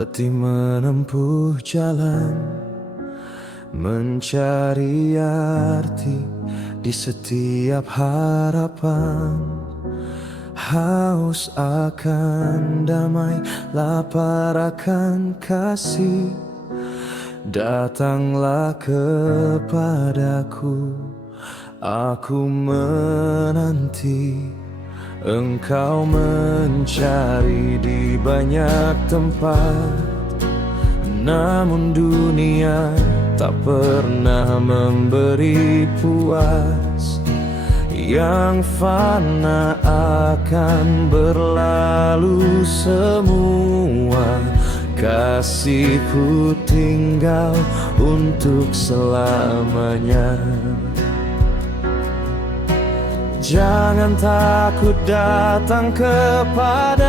letih menempuh jalan, mencari arti di setiap harapan. Haus akan damai, lapar akan kasih, datanglah kepadaku, aku menanti. Engkau mencari di banyak tempat, namun dunia tak pernah memberi puas. Yang fana akan berlalu semua, kasihku tinggal untuk selamanya. Jangan takut datang kepadaku,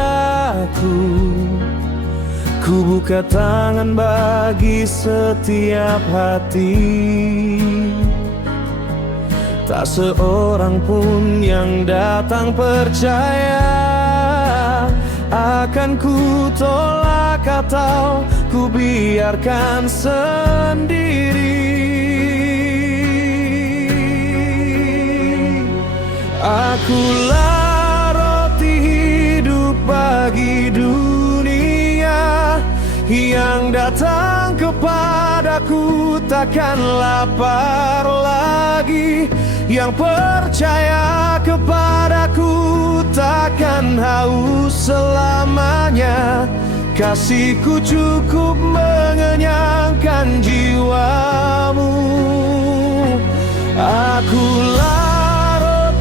ku buka tangan bagi setiap hati. Tak seorang pun yang datang percaya akan ku tolak atau ku biarkan sendiri. Akulah roti hidup bagi dunia, yang datang kepadaku takkan lapar lagi, yang percaya kepadaku takkan haus selamanya. Kasihku cukup mengenyangkan jiwamu. Akulah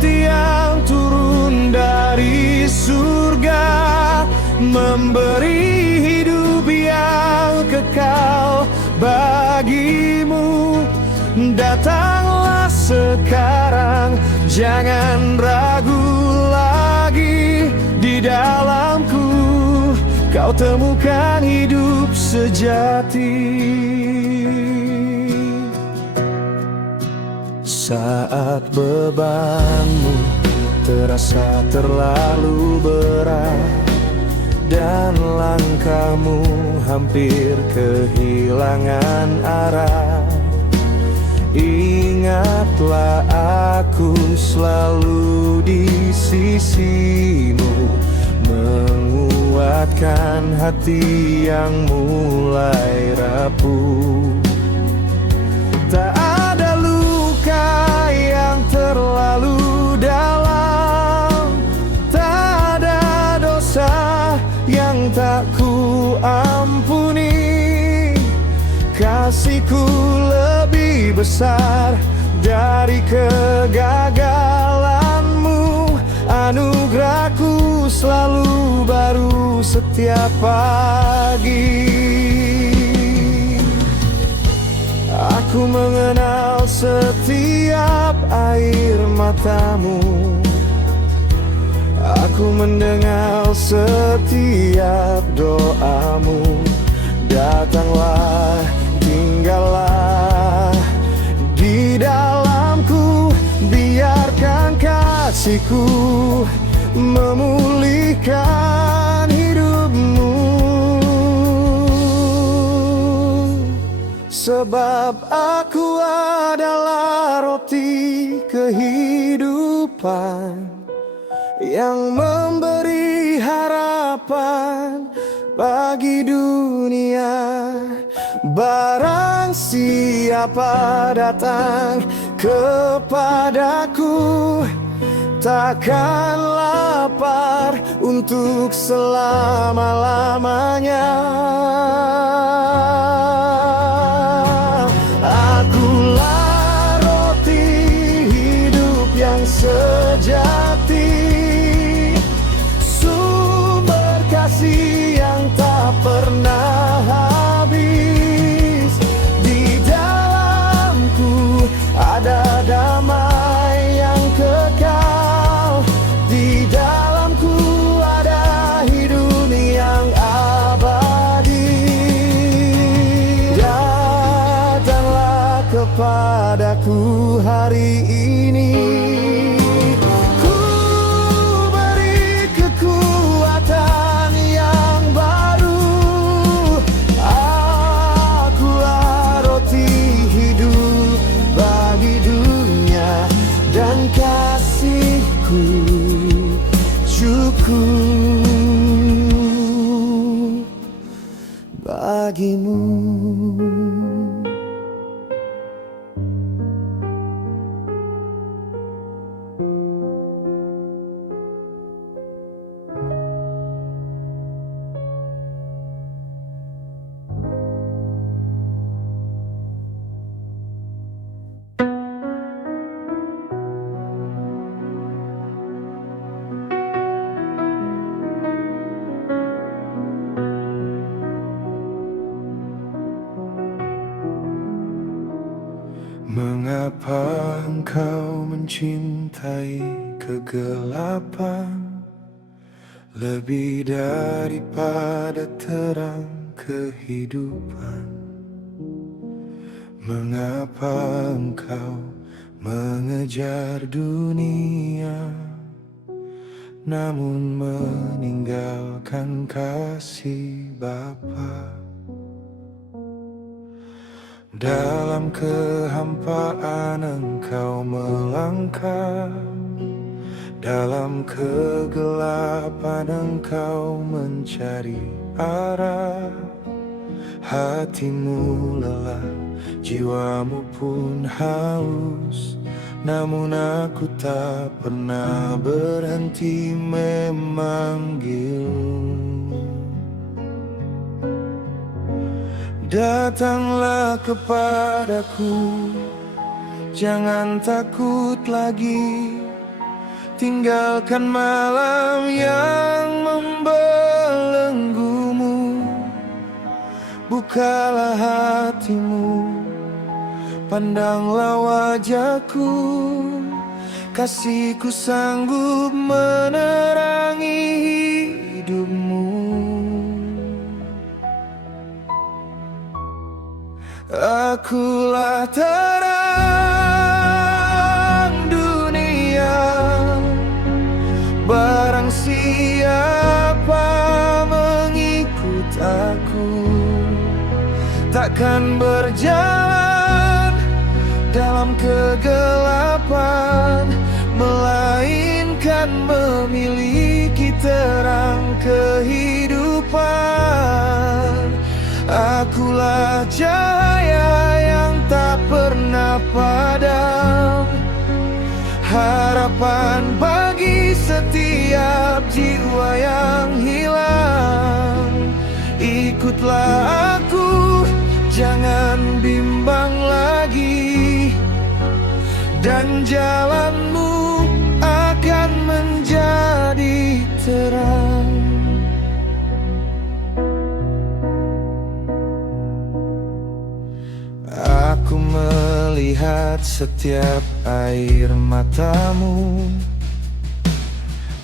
yang turun dari surga, memberi hidup yang kekal bagimu. Datanglah sekarang, jangan ragu lagi. Di dalamku kau temukan hidup sejati. Saat bebanmu terasa terlalu berat dan langkahmu hampir kehilangan arah, ingatlah aku selalu di sisimu, menguatkan hati yang mulai rapuh. Tak ada luka yang terlalu dalam, tak ada dosa yang tak ku ampuni. Kasihku lebih besar dari kegagalanmu, anugerahku selalu baru setiap pagi. Aku mengenal setiap air matamu, aku mendengar setiap doamu. Datanglah, tinggallah di dalamku, biarkan kasihku memulihkan hidupmu. Sebab aku adalah roti kehidupan yang memberi harapan bagi dunia. Barang siapa datang kepadaku takkan lapar untuk selama-lamanya. Akulah roti hidup yang sejati, sumber kasih yang tak pernah habis. Di dalamku ada damai yang kekal, di dalamku ada hidup yang abadi. Datanglah kepadaku hari ini, ku beri kekuatan yang baru. Mengapa engkau mencintai kegelapan lebih daripada terang kehidupan? Mengapa engkau mengejar dunia namun meninggalkan kasih Bapa? Dalam kehampaan engkau melangkah, dalam kegelapan engkau mencari arah. Hatimu lelah, jiwamu pun haus, namun aku tak pernah berhenti memanggilmu. Datanglah kepadaku, jangan takut lagi. Tinggalkan malam yang membelenggumu. Bukalah hatimu, pandanglah wajahku. Kasihku sanggup menerangi hidupmu. Akulah terang dunia. Barang siapa mengikut aku takkan berjalan dalam kegelapan, melainkan memiliki terang kehidupan. Akulah cahaya yang tak pernah padam, harapan bagi setiap jiwa yang hilang. Ikutlah aku, jangan bimbang lagi, dan jalanmu akan menjadi terang. Aku melihat setiap air matamu,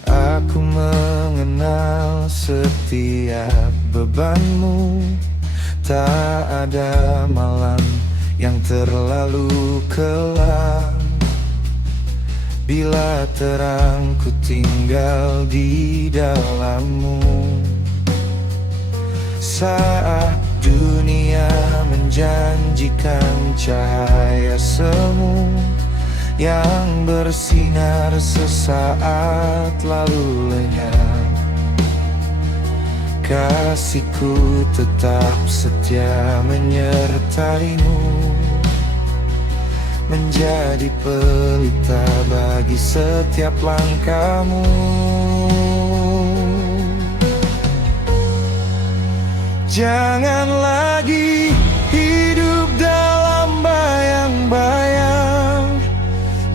aku mengenal setiap bebanmu. Tak ada malam yang terlalu kelam bila terangku tinggal di dalammu. Saat dunia menjanjikan cahaya semu yang bersinar sesaat lalu lenyap, kasihku tetap setia menyertaimu, menjadi pelita bagi setiap langkahmu. Jangan lagi hidup dalam bayang-bayang,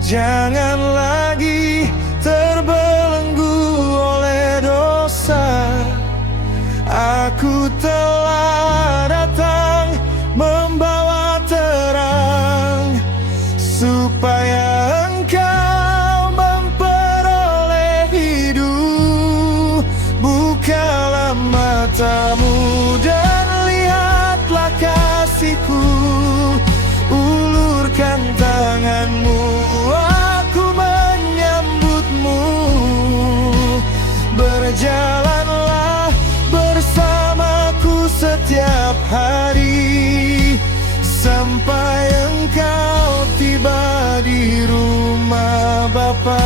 jangan lagi terbelenggu oleh dosa. Aku telah datang membawa terang, supaya engkau memperoleh hidup. Bukalah matamu dan lihatlah kasihku, ulurkan tanganmu, aku menyambutmu. Berjalanlah bersamaku setiap hari, sampai engkau tiba di rumah Bapa.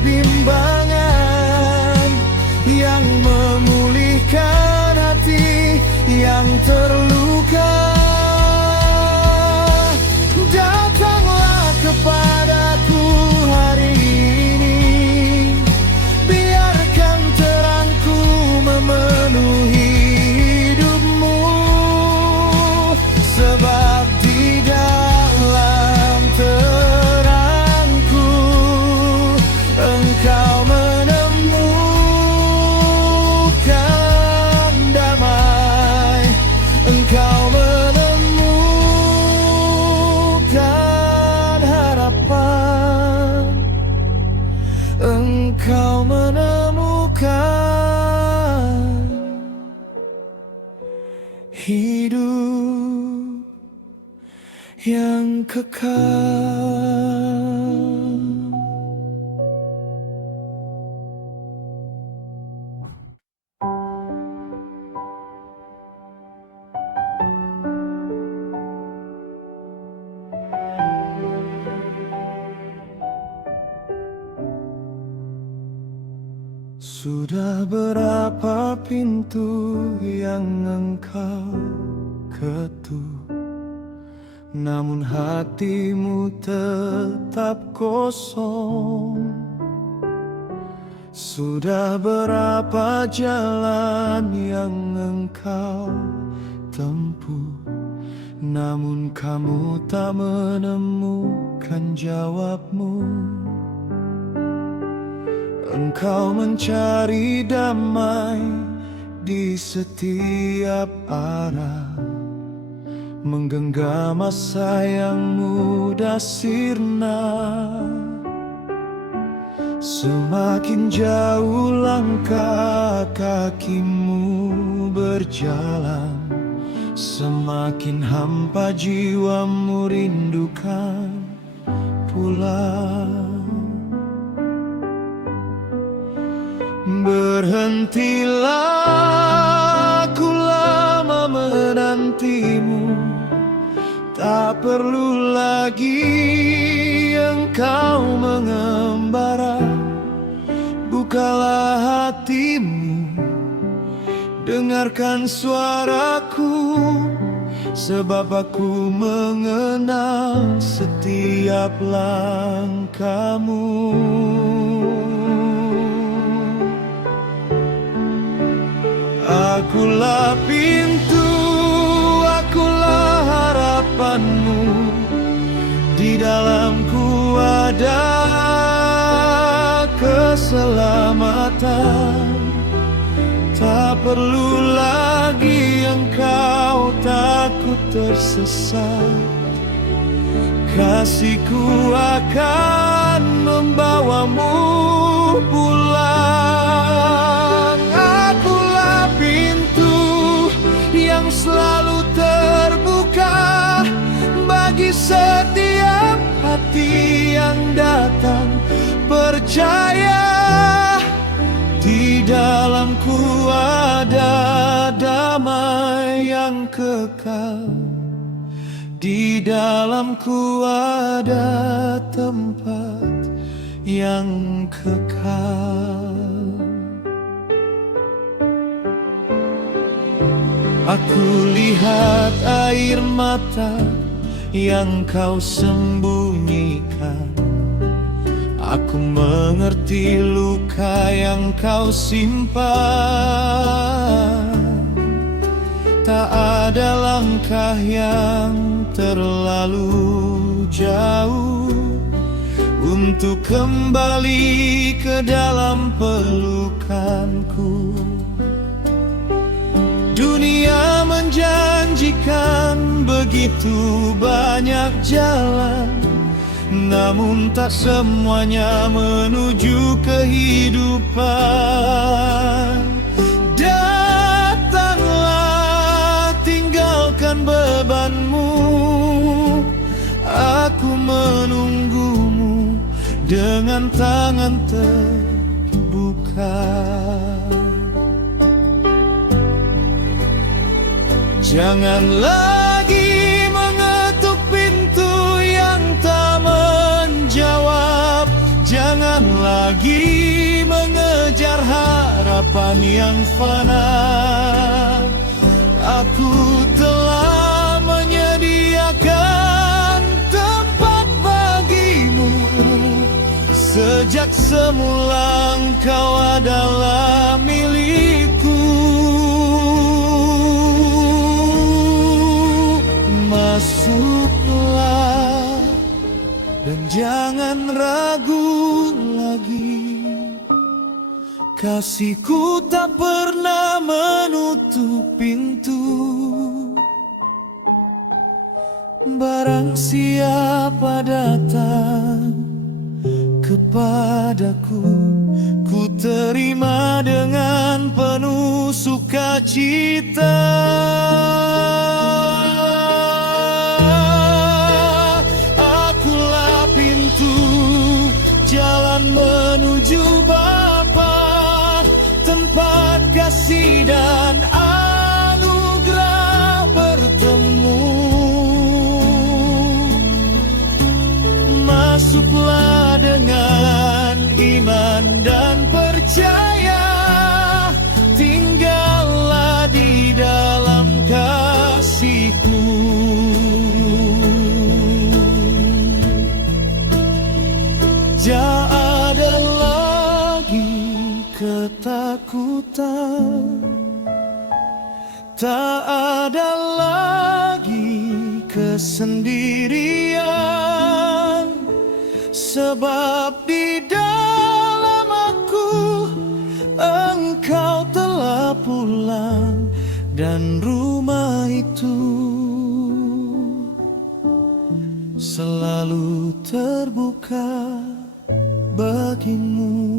kebimbangan, yang memulihkan hati yang terluka. Datanglah kepadaku hari ini, biarkan terangku memenuhi hidupmu, sebab di dalam terangku engkau menemukan damai, engkau menemukan harapan, engkau menemukan hidup yang kekal. Sudah berapa pintu yang engkau ketuk, namun hatimu tetap kosong. Sudah berapa jalan yang engkau tempuh, namun kamu tak menemukan jawabmu. Engkau mencari damai di setiap arah, menggenggam masa yang mudah sirna. Semakin jauh langkah kakimu berjalan, semakin hampa jiwamu rindukan pulang. Berhentilah, aku lama menantimu. Tak perlu lagi engkau mengembara. Bukalah hatimu, dengarkan suaraku, sebab aku mengenal setiap langkahmu. Akulah pintu, akulah harapanmu. Di dalamku ada keselamatan. Tak perlu lagi engkau takut tersesat. Kasihku akan membawamu pulang. Akulah pintu yang selalu terbuka bagi setiap hati yang datang. Percaya, di dalamku ada damai yang kekal. Di dalamku ada tempat yang kekal. Aku lihat air mata yang kau sembunyikan. Aku mengerti luka yang kau simpan. Tak ada langkah yang terlalu jauh untuk kembali ke dalam pelukanku. Dunia menjanjikan begitu banyak jalan, namun tak semuanya menuju kehidupan. Datanglah, tinggalkan bebanmu. Aku menunggumu dengan tangan terbuka. Jangan lagi mengetuk pintu yang tak menjawab. Janganlah lagi mengejar harapan yang fana. Aku telah menyediakan tempat bagimu. Sejak semula engkau adalah milikku. Masuklah dan jangan ragu lagi. Kasihku tak pernah menutup pintu. Barang siapa datang kepadaku, ku terima dengan penuh sukacita. Akulah pintu jalan menuju Bapa, tempat kasih dan anugerah bertemu. Masuklah dengan iman dan percaya, tinggallah di dalam kasih-Ku. Tak ada lagi ketakutan, tak ada lagi kesendirian, sebab di dalam Aku engkau telah pulang, dan rumah itu selalu terbuka bagimu.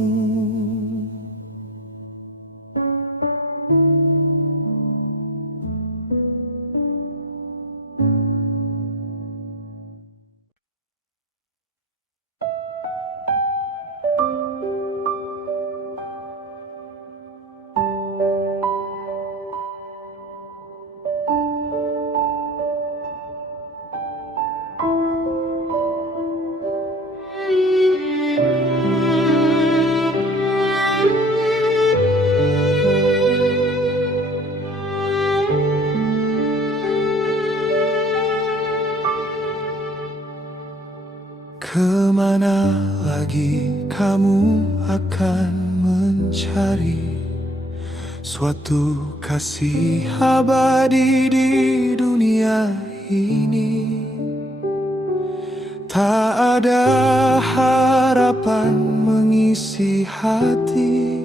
Kemana lagi kamu akan mencari suatu kasih abadi di dunia ini? Tak ada harapan mengisi hati,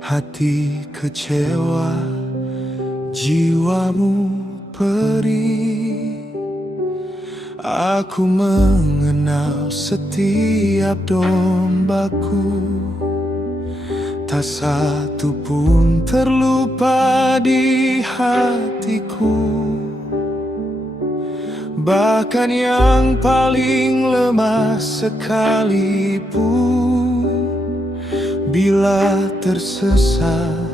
hati kecewa, jiwamu perih. Aku mengenal setiap dombaku, tak satu pun terlupa di hatiku. Bahkan yang paling lemah sekalipun, bila tersesat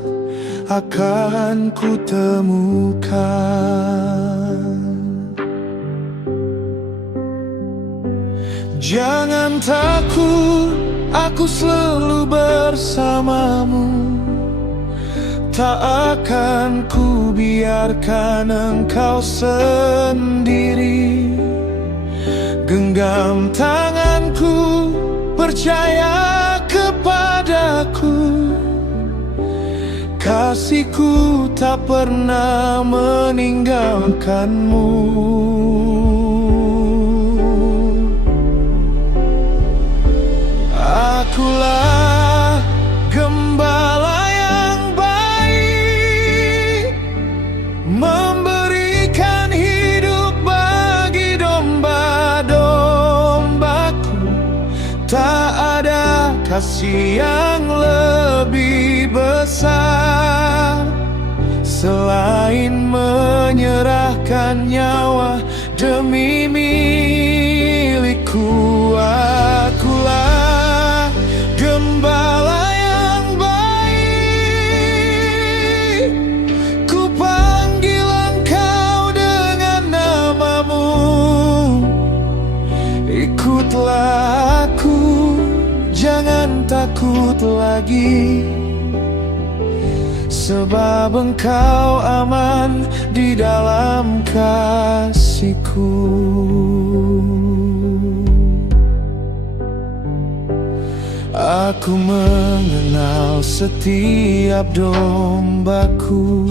akan kutemukan. Jangan takut, aku selalu bersamamu. Tak akan ku biarkan engkau sendiri. Genggam tanganku, percaya kepadaku. Kasihku tak pernah meninggalkanmu. Akulah gembala yang baik, memberikan hidup bagi domba-dombaku. Tak ada kasih yang lebih besar selain menyerahkan nyawa demi milikku. Akulah gembala yang baik, ku panggil engkau dengan namamu. Ikutlah aku, jangan takut lagi, sebab Engkau aman di dalam kasih-Ku. Aku mengenal setiap domba-Ku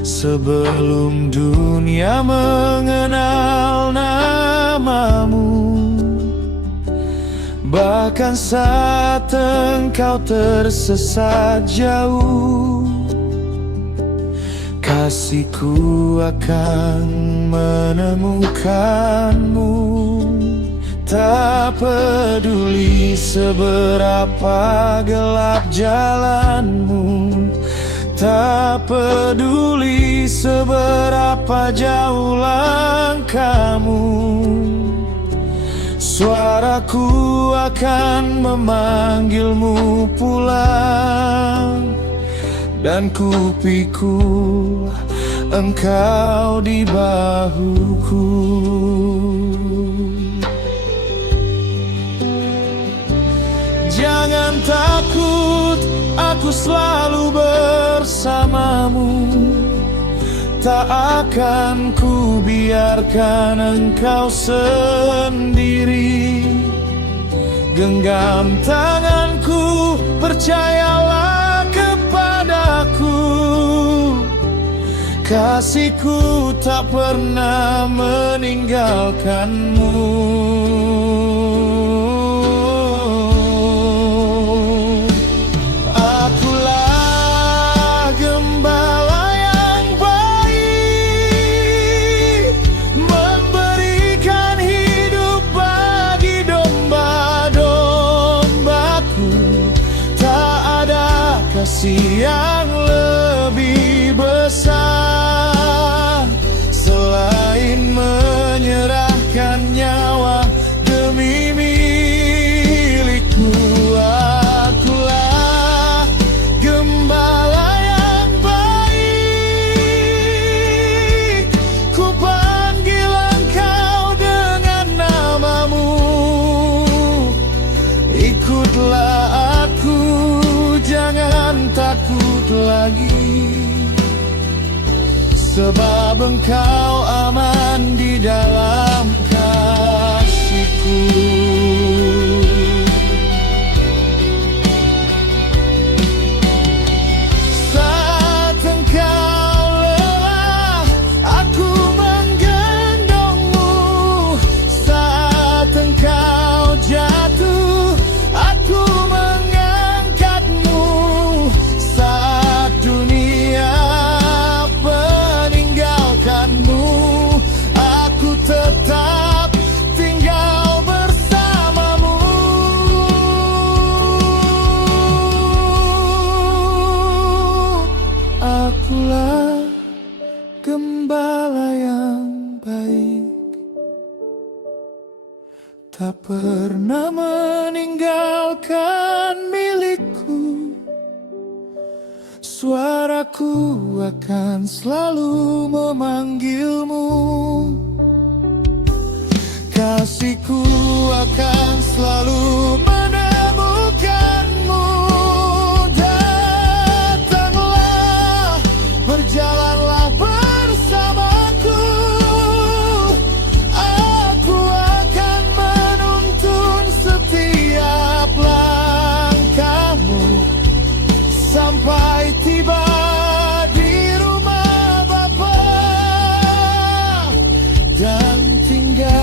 sebelum dunia mengenal nama-Mu. Bahkan saat engkau tersesat jauh, kasih-Ku akan menemukanmu. Tak peduli seberapa gelap jalanmu, tak peduli seberapa jauh langkahmu, suaraku akan memanggilmu pulang, dan ku pikul engkau di bahuku. Jangan takut, aku selalu bersamamu. Tak akan ku biarkan engkau sendiri. Genggam tanganku, percayalah kepadaku. Kasih-Ku tak pernah meninggalkanmu. Yang lebih besar selain menyerahkan nyawa demi milikku. Akulah gembala yang baik, ku panggil engkau dengan namamu. Ikutlah aku, jangan takut lagi, sebab engkau aman di dalam kasih-Ku. Saat engkau lelah, aku menggendongmu. Saat engkau jatuh, aku gembala yang baik, tak pernah meninggalkan milikku. Suaraku akan selalu memanggilmu. Kasih-Ku akan selalu menemukanmu. Datanglah, berjalanlah bersamaku. Aku akan menuntun setiap langkahmu sampai tiba di rumah Bapa dan tinggal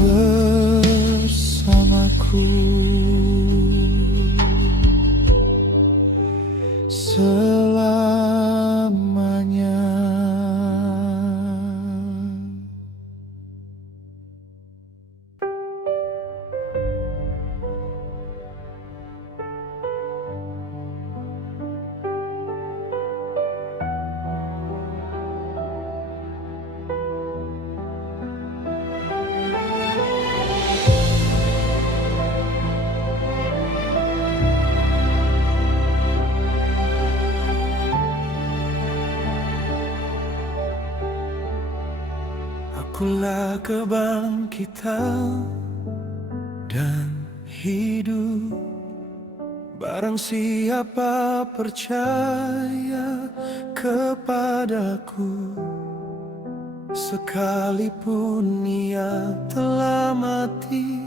bersamaku selamanya. Akulah kebangkitan dan hidup. Barang siapa percaya kepadaku, sekalipun ia telah mati,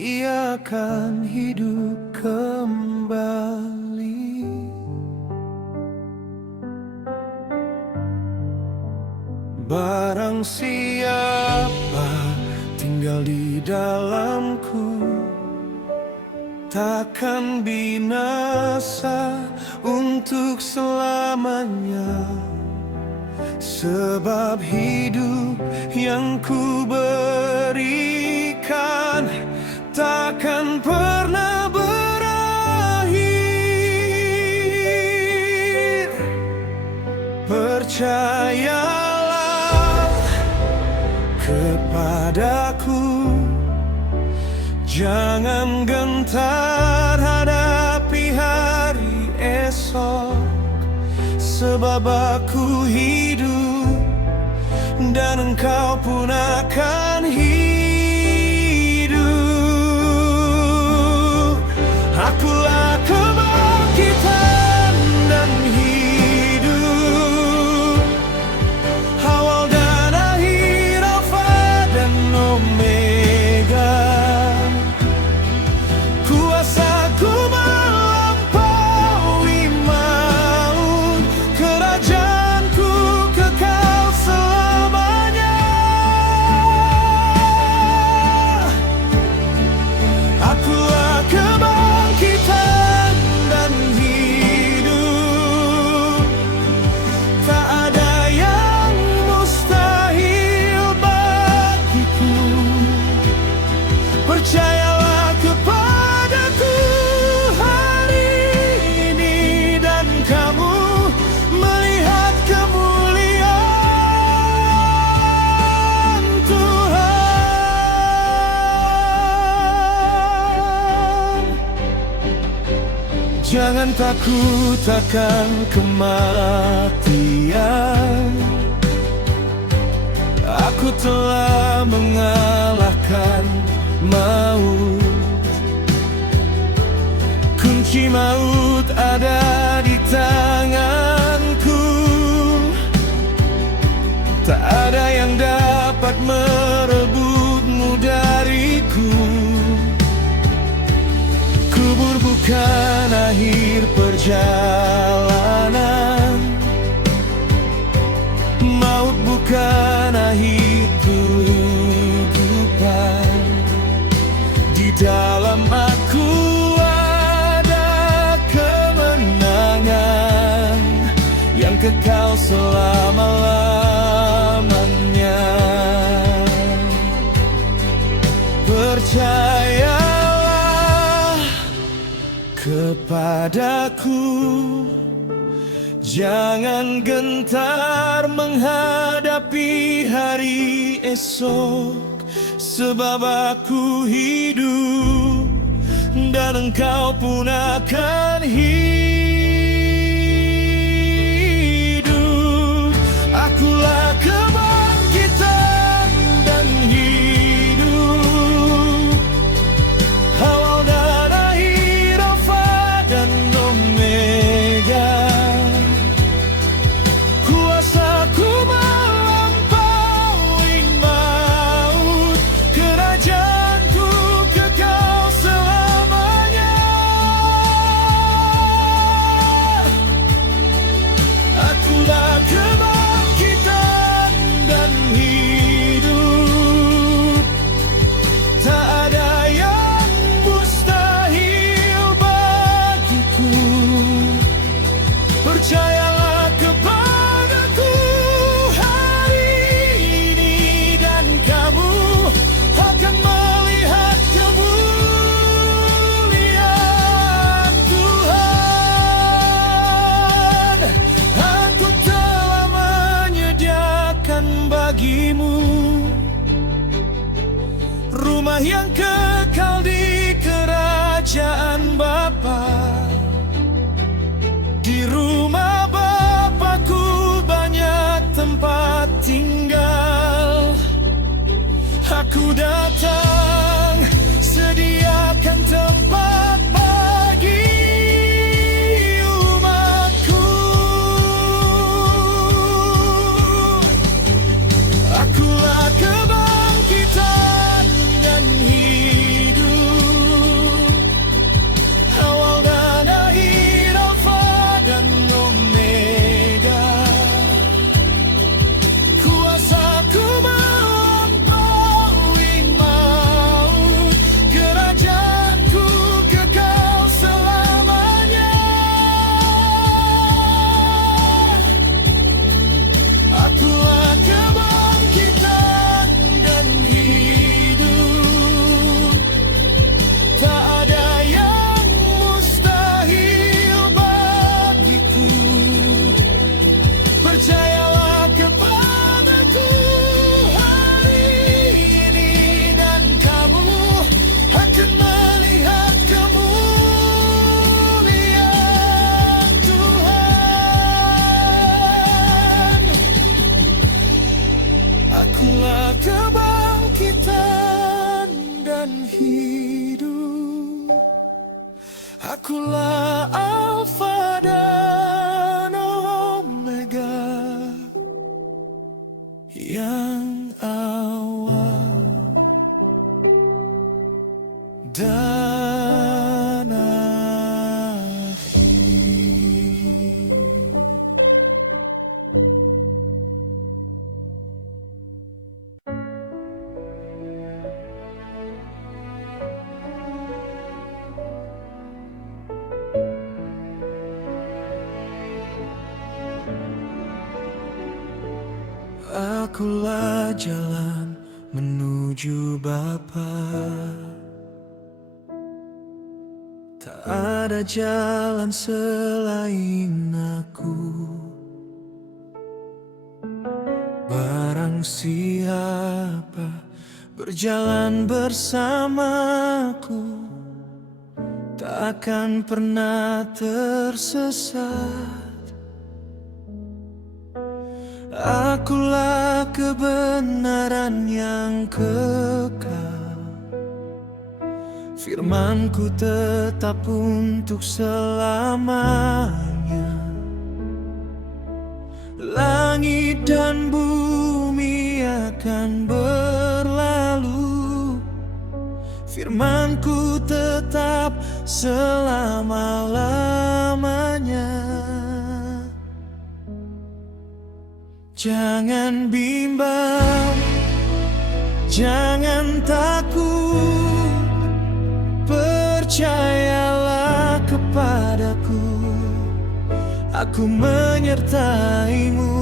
ia akan hidup kembali. Barang siapa tinggal di dalamku, takkan binasa untuk selamanya. Sebab hidup yang ku berikan takkan pernah berakhir. Percayalah kepadaku, jangan gentar hadapi hari esok. Sebab aku hidup dan engkau pun akan hidup. Akulah kebangkitan dan hidup, awal dan akhir, Alfa dan Omega. Kuasaku melampaui maut, kerajaanku kekal selamanya. Akulah kebangkitan dan hidup, tak ada yang mustahil bagiku. Percayalah kepadaku hari ini, dan kamu melihat kemuliaan Tuhan. Jangan takut akan kematian, aku telah mengalahkan maut. Kunci maut ada di tanganku, tak ada yang dapat merebutmu dariku. Kubur bukan akhir perjalanan, maut bukan akhir kehidupan. Di dalam aku ada kemenangan yang kekal selama-lamanya. Percayalah kepadaku, jangan gentar menghadapi hari esok. Sebab aku hidup dan engkau pun akan hidup. Akulah kebangkitan dan hidup, awal dan akhir, Alfa dan Omega. Kuasaku melampaui maut, kerajaanku kekal selamanya. Akulah Alfa dan Omega, yang awal dan akhir. Akulah jalan menuju Bapa, tak ada jalan selain aku. Barang siapa berjalan bersamaku, tak akan pernah tersesat. Akulah kebenaran yang kekal, firman-Ku tetap untuk selamanya. Langit dan bumi akan berlalu, firman-Ku tetap selama-lamanya. Jangan bimbang, jangan takut, percayalah kepadaku, aku menyertaimu.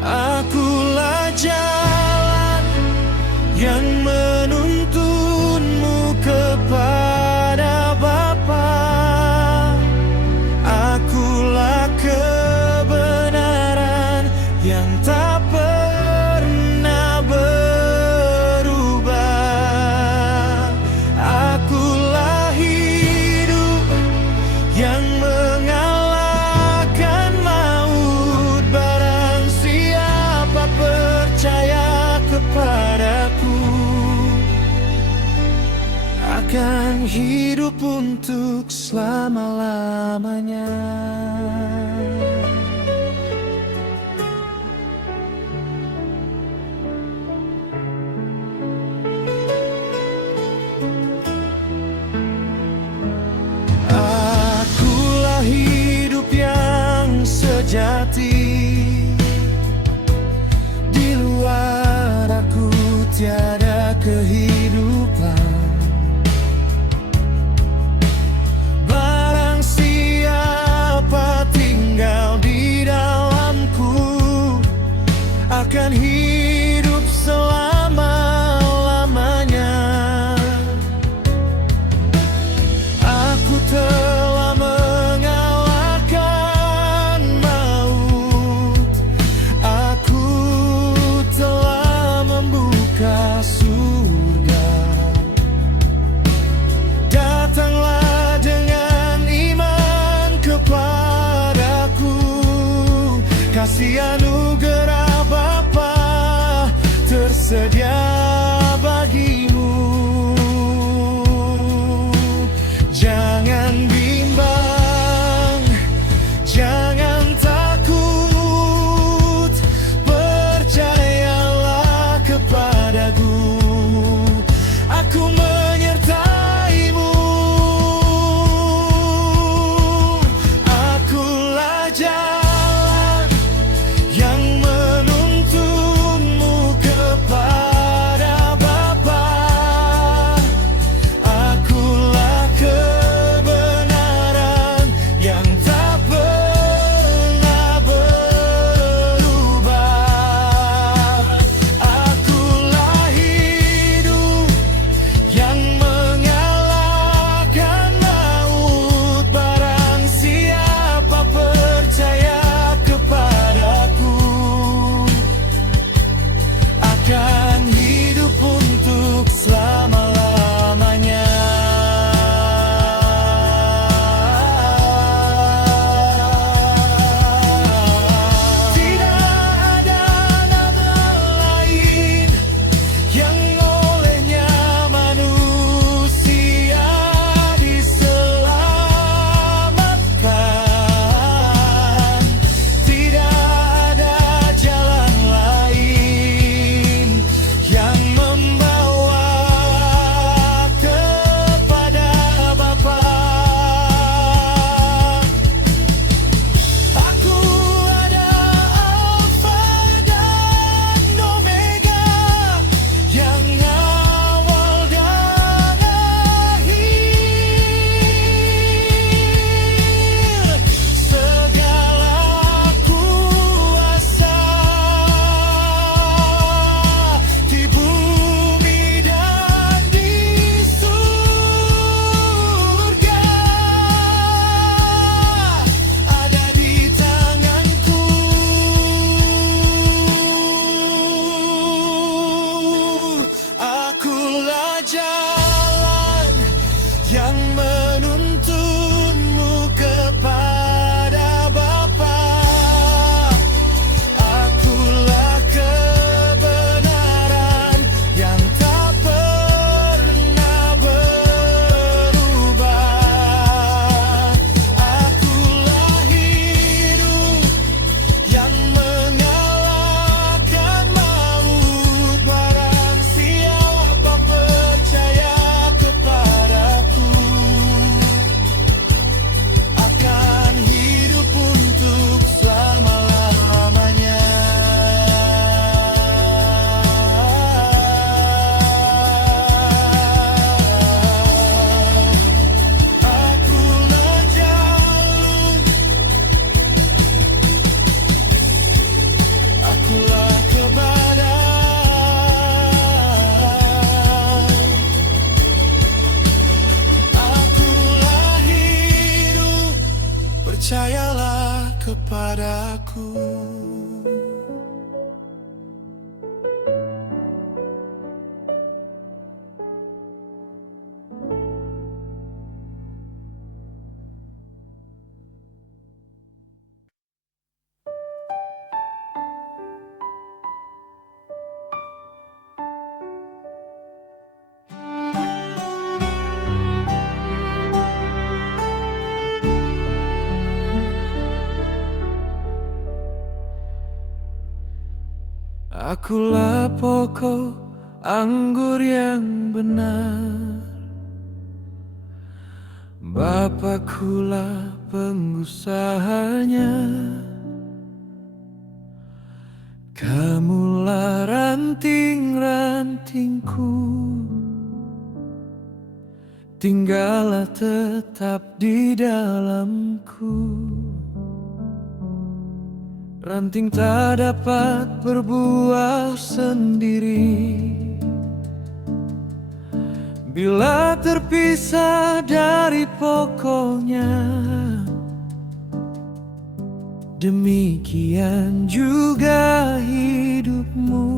Akulah jalan yang menuntunmu kepada Bapa. Akulah kebenaran yang tak pernah berubah. Akulah hidup yang mengalahkan maut. Barang siapa percaya kepadaku, akan hidup untuk selama-lamanya. Akulah hidup yang sejati, di luar aku tiada kehidupan. Barang siapa tinggal di dalamku, akan hidup selama-lamanya. Aku telah mengalahkan maut, aku telah membuka surga. Datanglah dengan iman kepadaku, kasih anugerah Bapa tersedia bagimu. Jangan bimbang, jangan takut, percayalah kepadaku, aku menyertaimu. Akulah jalan yang padaku. Akulah pokok anggur yang benar, Bapakkulah pengusahanya. Kamulah ranting-rantingku, tinggallah tetap di dalamku. Ranting tak dapat berbuah sendiri bila terpisah dari pokoknya. Demikian juga hidupmu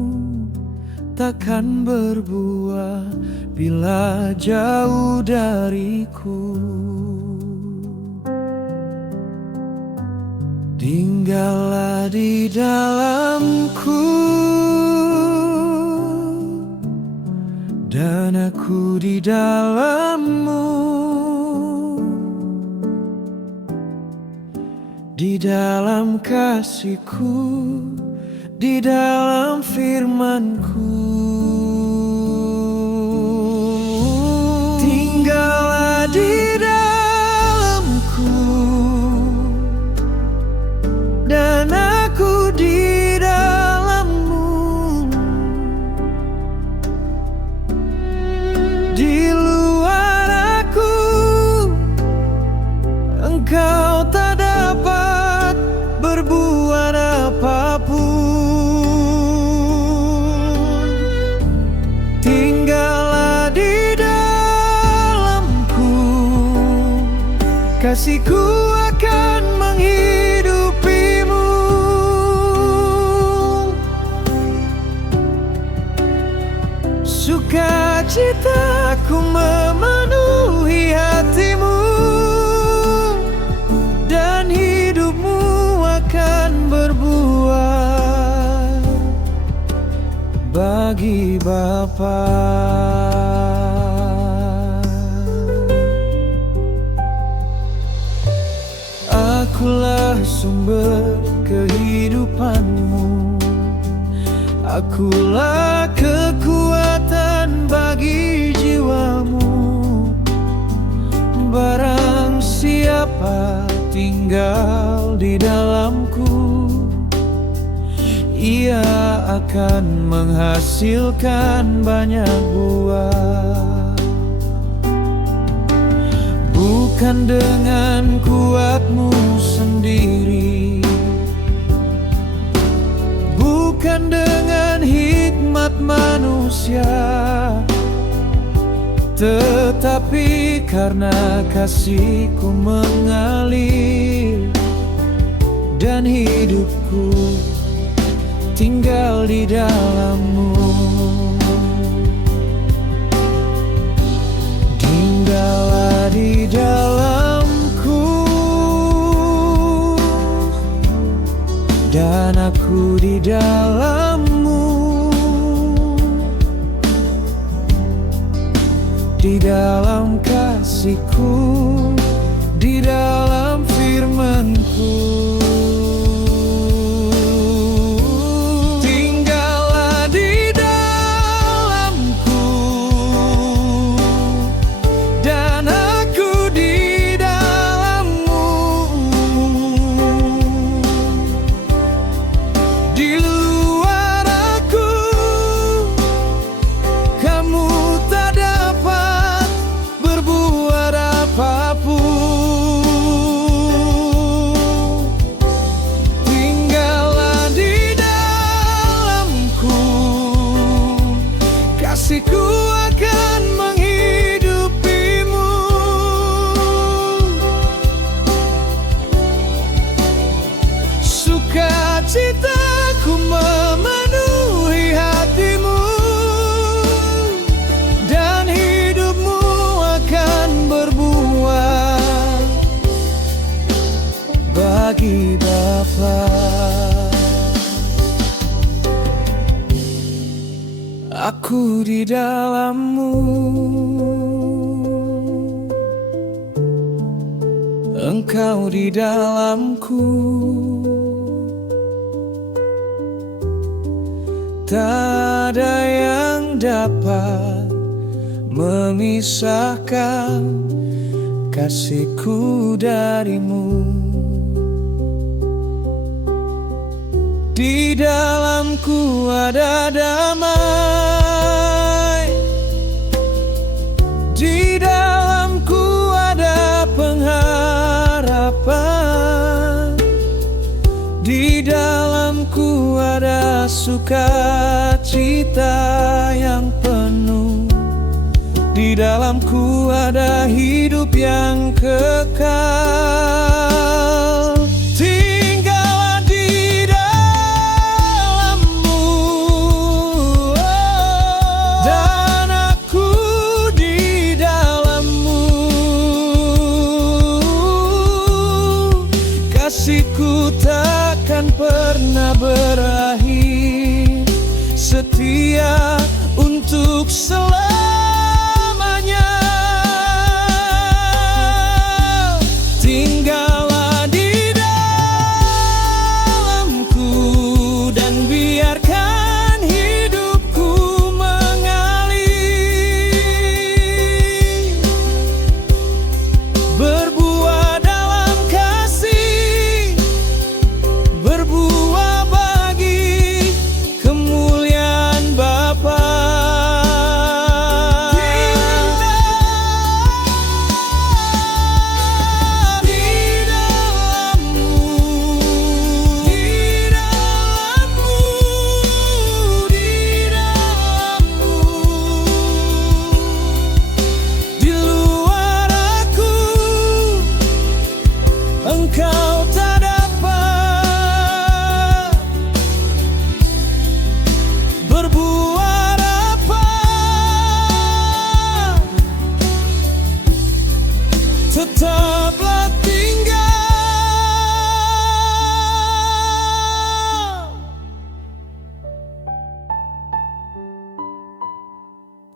takkan berbuah bila jauh dariku. Tinggallah di dalamku dan aku di dalammu. Di dalam kasihku, di dalam firman-Ku. Tinggallah di dalamku dan aku di dalammu. Di luar aku, engkau tak dapat berbuat apapun. Tinggallah di dalamku, kasihku akan menghidupimu. Sukacitaku memenuhi hatimu, dan hidupmu akan berbuah bagi Bapa. Akulah sumber kehidupanmu, akulah kekuatan bagi jiwamu. Barang siapa tinggal di dalamku, ia akan menghasilkan banyak buah. Bukan dengan kuatmu sendiri, bukan dengan hikmat manusia, tetapi karena kasih-Ku mengalir dan hidupku tinggal di dalam-Mu. Tinggallah di dalamku dan aku di dalam-Mu. Di dalam kasih-Ku, di dalam firman-Ku. Tinggallah di dalamku dan aku di dalam-Mu. Di luar aku, kamu tak dapat berbuat apapun. Bapa. Aku di dalam-Mu, Engkau di dalamku. Tak ada yang dapat memisahkan kasihku darimu. Di dalamku ada damai, di dalamku ada pengharapan, di dalamku ada sukacita yang penuh, di dalamku ada hidup yang kekal. Tinggallah di dalam-Mu, dan aku di dalam-Mu. Kasihku takkan pernah berakhir, setia untuk selamanya. Tinggallah di dalamku dan biarkan hidupku mengalir, berbuah dalam kasih, berbuah bagi kemuliaan Bapa. Engkau tak dapat berbuat apa, tetaplah tinggal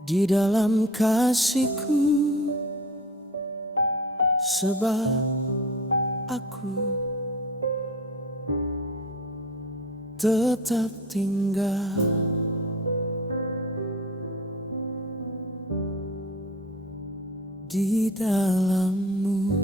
di dalam kasihku, sebab aku tetap tinggal di dalam-Mu.